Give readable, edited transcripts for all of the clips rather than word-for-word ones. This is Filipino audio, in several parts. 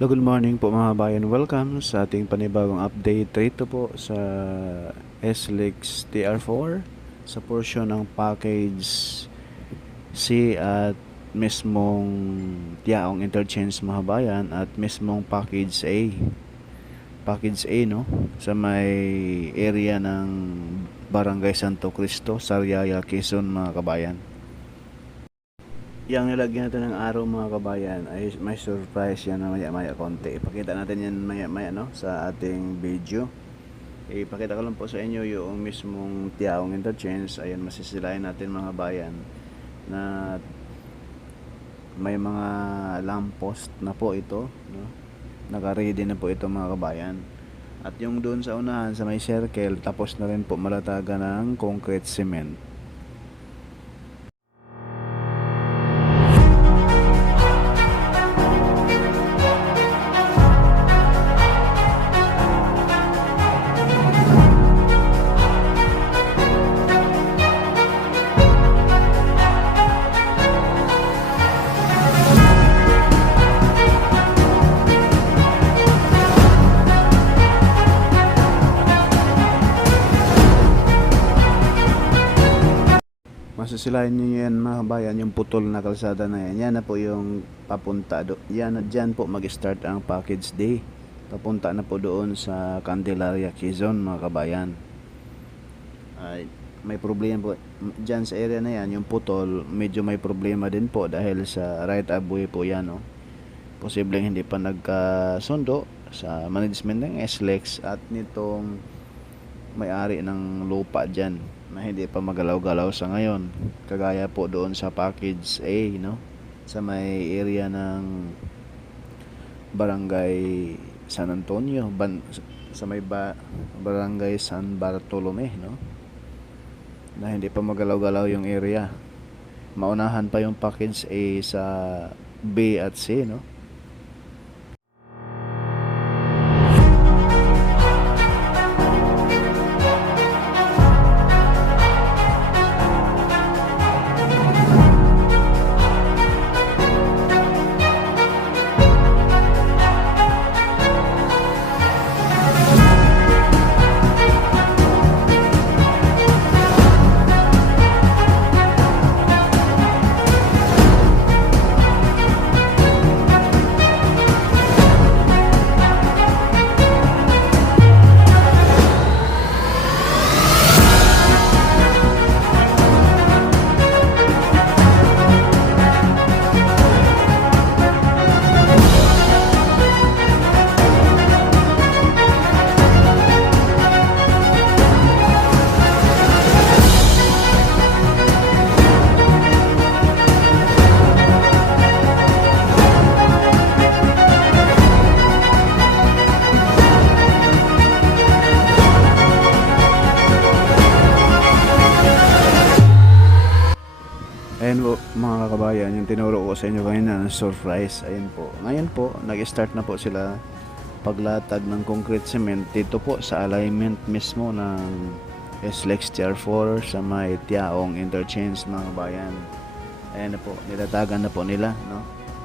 Hello, good morning po mga bayan. Welcome sa ating panibagong update rito po sa SLEX TR4 sa portion ng package C at mismong Tiaong Interchange mga bayan at mismong package A. Package A, no? Sa may area ng Barangay Santo Cristo, Sariaya, Quezon mga kabayan. Yang nilagyan natin ng araw mga kabayan ay may surprise yan na maya-maya konti. Ipakita natin yan maya-maya, no, sa ating video. Ipakita ko lang po sa inyo yung mismong Tiaong Interchange. Ayan, masisilayan natin mga bayan na may mga lamppost na po ito, no? Naka-ready na po ito mga kabayan. At yung doon sa unahan sa may circle, tapos na rin po malatagan ng concrete cement. Masisilayan nyo yan mga kabayan, yung putol na kalsada na yan. Yan na po yung papunta do. Dyan po mag-start ang package day. Papunta na po doon sa Candelaria, Quezon mga kabayan. May problema po dyan sa area na yan, yung putol, medyo may problema din po dahil sa right of way po yan, no? Posibleng hindi pa nagkasundo sa management ng SLEX at nitong may-ari ng lupa dyan na hindi pa magalaw-galaw sa ngayon, kagaya po doon sa package A, no, sa may area ng Barangay San Antonio, sa may Barangay San Bartolome, no, na hindi pa magalaw-galaw yung area. Maunahan pa yung package A sa B at C, no. Ayan po mga kabayan, yung tinuro ko sa inyo kanina ng surprise. Ayan po, ngayon po nag-start na po sila paglatag ng concrete cement dito po sa alignment mismo ng SLEX TR4 sa may Tiaong Interchange mga kabayan. Ayan na po, nilatagan na po nila, no?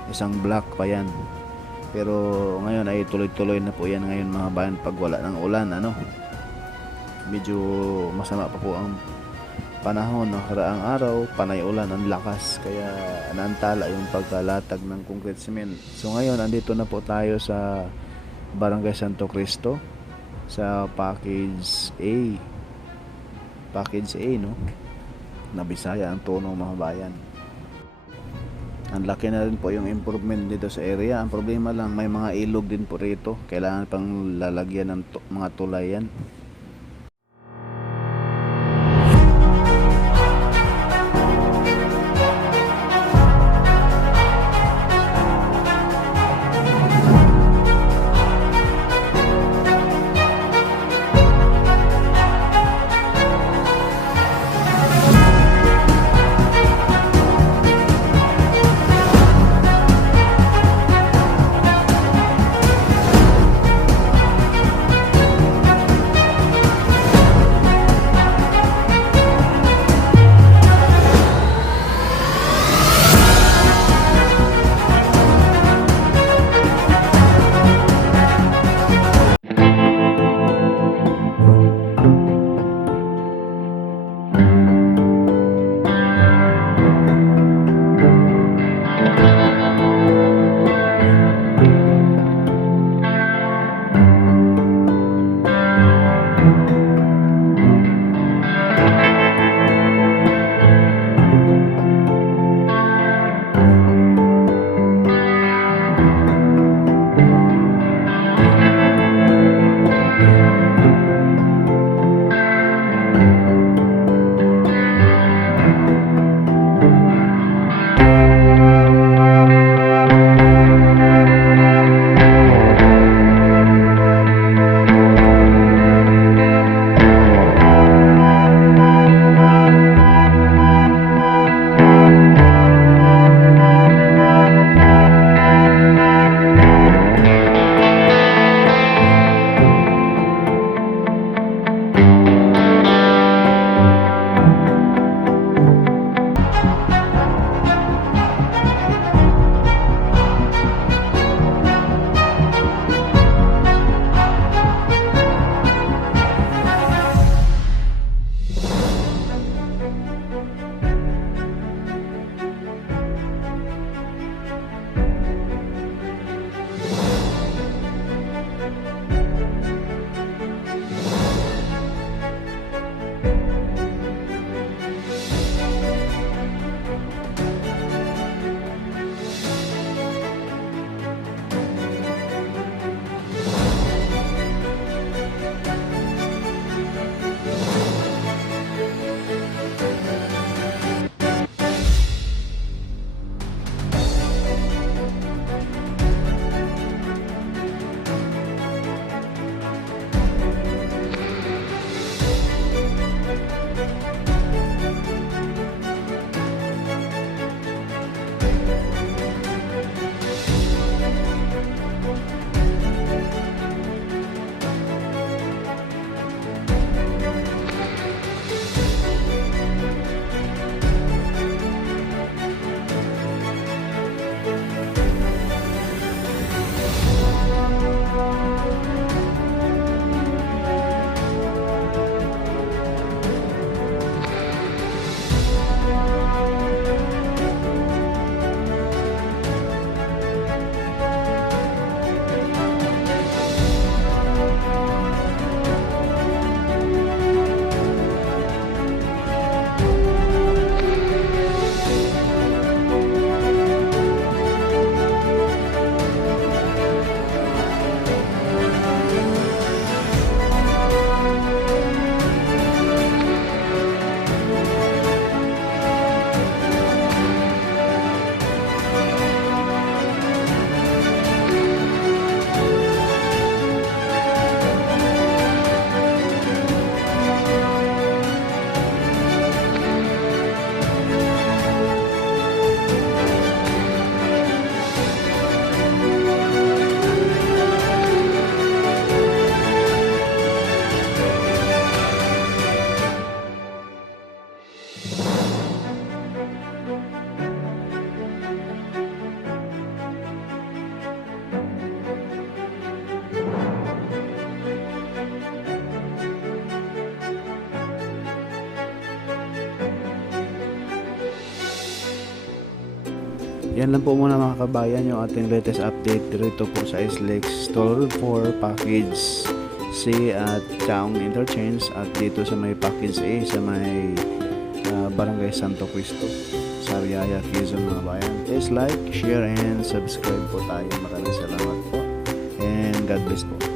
Isang block pa yan, pero ngayon ay tuloy-tuloy na po yan ngayon mga kabayan pag wala ng ulan, ano. Medyo masama pa po ang panahon ng karaang araw, panay ulan, ang lakas, kaya naantala yung pagkalatag ng concrete cement. So ngayon andito na po tayo sa Barangay Santo Cristo sa package A, no, na Bisaya ang tono mga bayan. Ang laki na rin po yung improvement dito sa area. Ang problema lang, may mga ilog din po rito, kailangan pang lalagyan ng mga tulay yan. Yan lang po muna mga kabayan yung ating latest update dito po sa SLEX Toll 4 Package C at Chaong Interchange at dito sa may Package A sa may Barangay Santo Cristo, Sariaya, Quezon mga bayan. Please like, share, and subscribe po tayo. Maraming salamat po and God bless po.